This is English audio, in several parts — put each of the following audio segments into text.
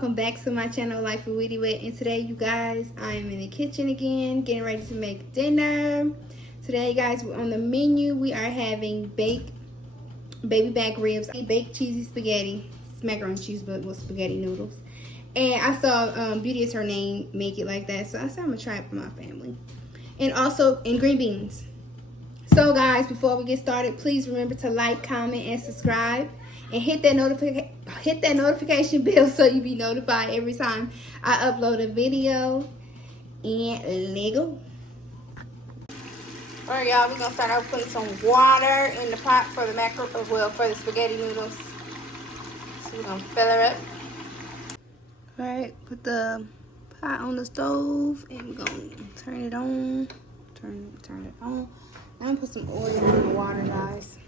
welcome back to my channel, Life with Witty Wit. And today, you guys, I am in the kitchen again, getting ready to make dinner. Today, guys, we're on the menu. We are having baked baby back ribs, baked cheesy spaghetti. It's macaroni and cheese, but with spaghetti noodles. And I saw Beauty is her name make it like that, so I said I'm gonna try it for my family. And also, and green beans. So, guys, before we get started, please remember to like, comment, and subscribe. And hit that notification bell so you be notified every time I upload a video. And let go. Alright, y'all, we're gonna start out putting some water in the pot for the for the spaghetti noodles. So we're gonna fill her up. Alright, put the pot on the stove and we're gonna turn it on. Turn it on. I'm gonna put some oil in the water, guys,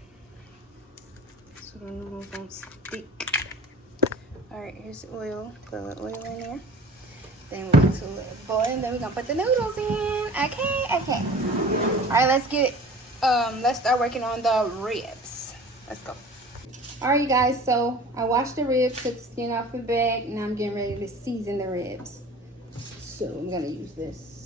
so the noodles don't stick. Alright, here's the oil. Put a little oil in there. Then we'll get to a little boil, and then we're gonna put the noodles in. Okay. Alright, let's get it. Let's start working on the ribs. Let's go. Alright, you guys, so I washed the ribs, took the skin off the back, and now I'm getting ready to season the ribs. So I'm gonna use this.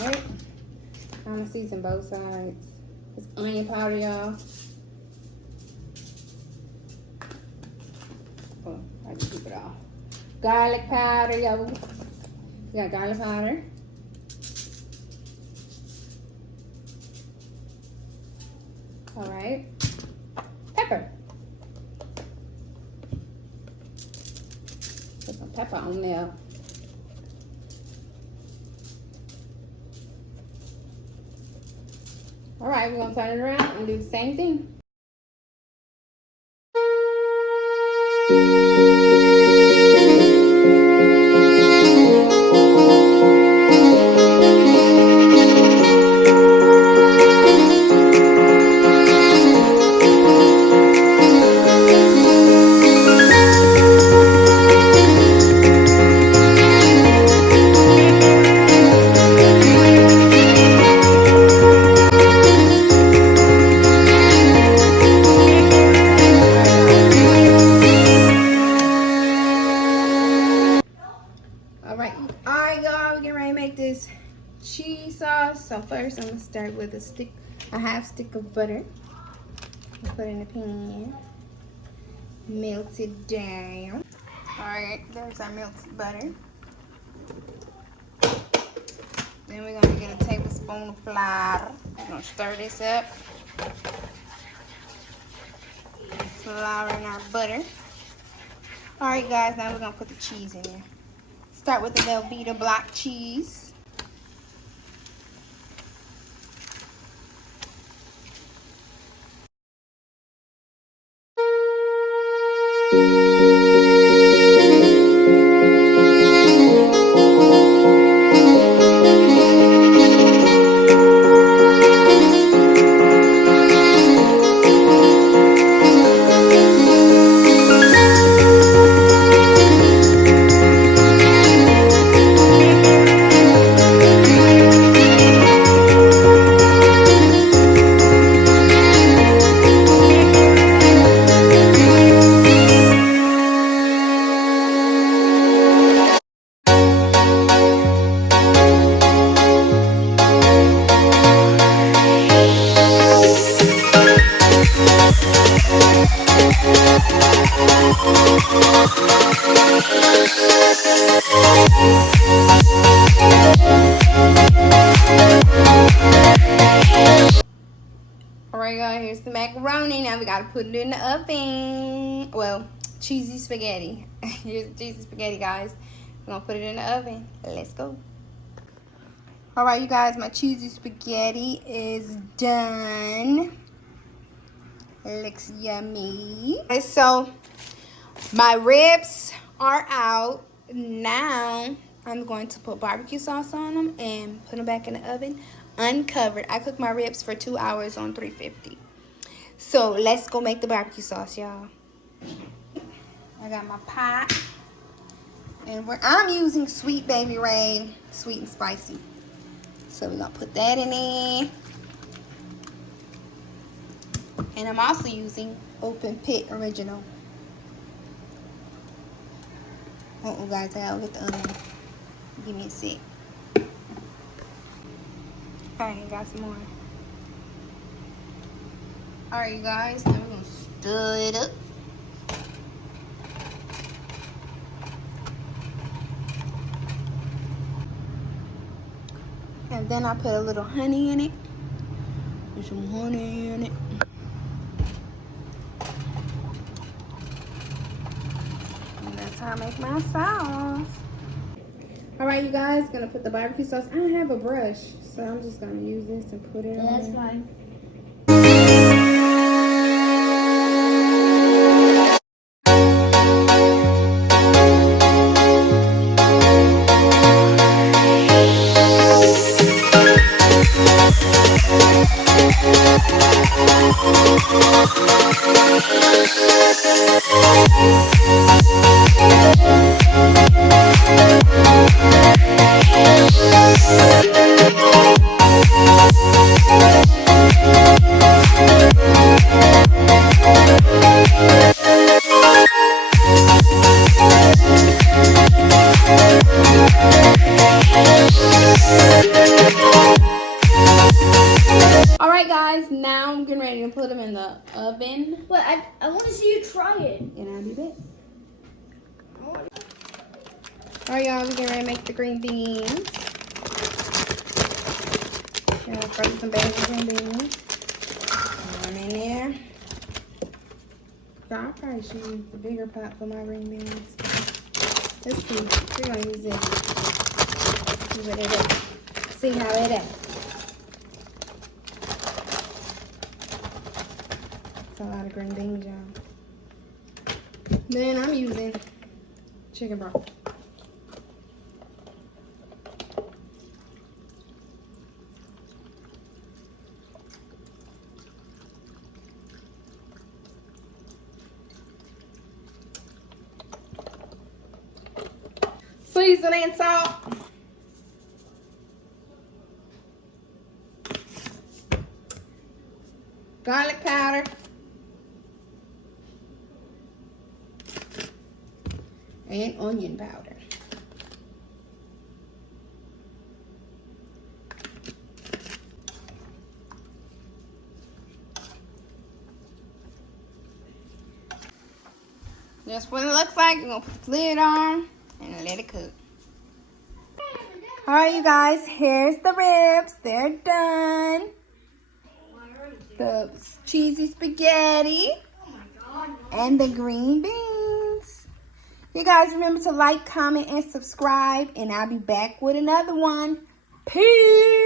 Alright, I'm gonna season both sides. It's onion powder, y'all. Oh, I can keep it off. Garlic powder, y'all. We got garlic powder. Alright. Pepper. Put some pepper on there. Alright, we're gonna turn it around and do the same thing. Alright, y'all, we're getting ready to make this cheese sauce. So first, I'm gonna start with a half stick of butter. Put it in the pan. Melt it down. Alright, there's our melted butter. Then we're gonna get a tablespoon of flour. We're gonna stir this up. Flour in our butter. Alright, guys, now we're gonna put the cheese in there. Start with the Velveeta block cheese. Alright, guys, here's the macaroni. Now we gotta put it in the oven. Well, cheesy spaghetti. Here's the cheesy spaghetti, guys. We're gonna put it in the oven. Let's go. Alright, you guys, my cheesy spaghetti is done. It looks yummy. Okay, so my ribs are out. Now I'm going to put barbecue sauce on them and put them back in the oven uncovered. I cooked my ribs for 2 hours on 350. So let's go make the barbecue sauce, y'all. I got my pot. And I'm using Sweet Baby Ray, sweet and spicy. So we're gonna put that in there. And I'm also using Open Pit Original. Oh guys, I gotta get the onion. Give me a sec. Alright, got some more. Alright, you guys, now we're gonna stir it up. And then I put a little honey in it. Put some honey in it. And that's how I make my sauce. Alright, you guys, gonna put the barbecue sauce. I don't have a brush, so I'm just gonna use this and put it on. That's fine. Alright guys, now I'm getting ready to put them in the oven. But I want to see you try it. And I'll be back. Alright y'all, we're getting ready to make the green beans. Gonna fry some baby green beans. Put them in there. So I'll probably should use the bigger pot for my green beans. Let's see. We're gonna use this. See what it is. See how it is. That's a lot of green beans, y'all. Then I'm using chicken broth. Seasoning salt. Garlic powder. And onion powder. That's what it looks like. We're gonna put the lid on and let it cook. Alright you guys, here's the ribs. They're done. The cheesy spaghetti and the green beans. You guys remember to like, comment, and subscribe, and I'll be back with another one. Peace.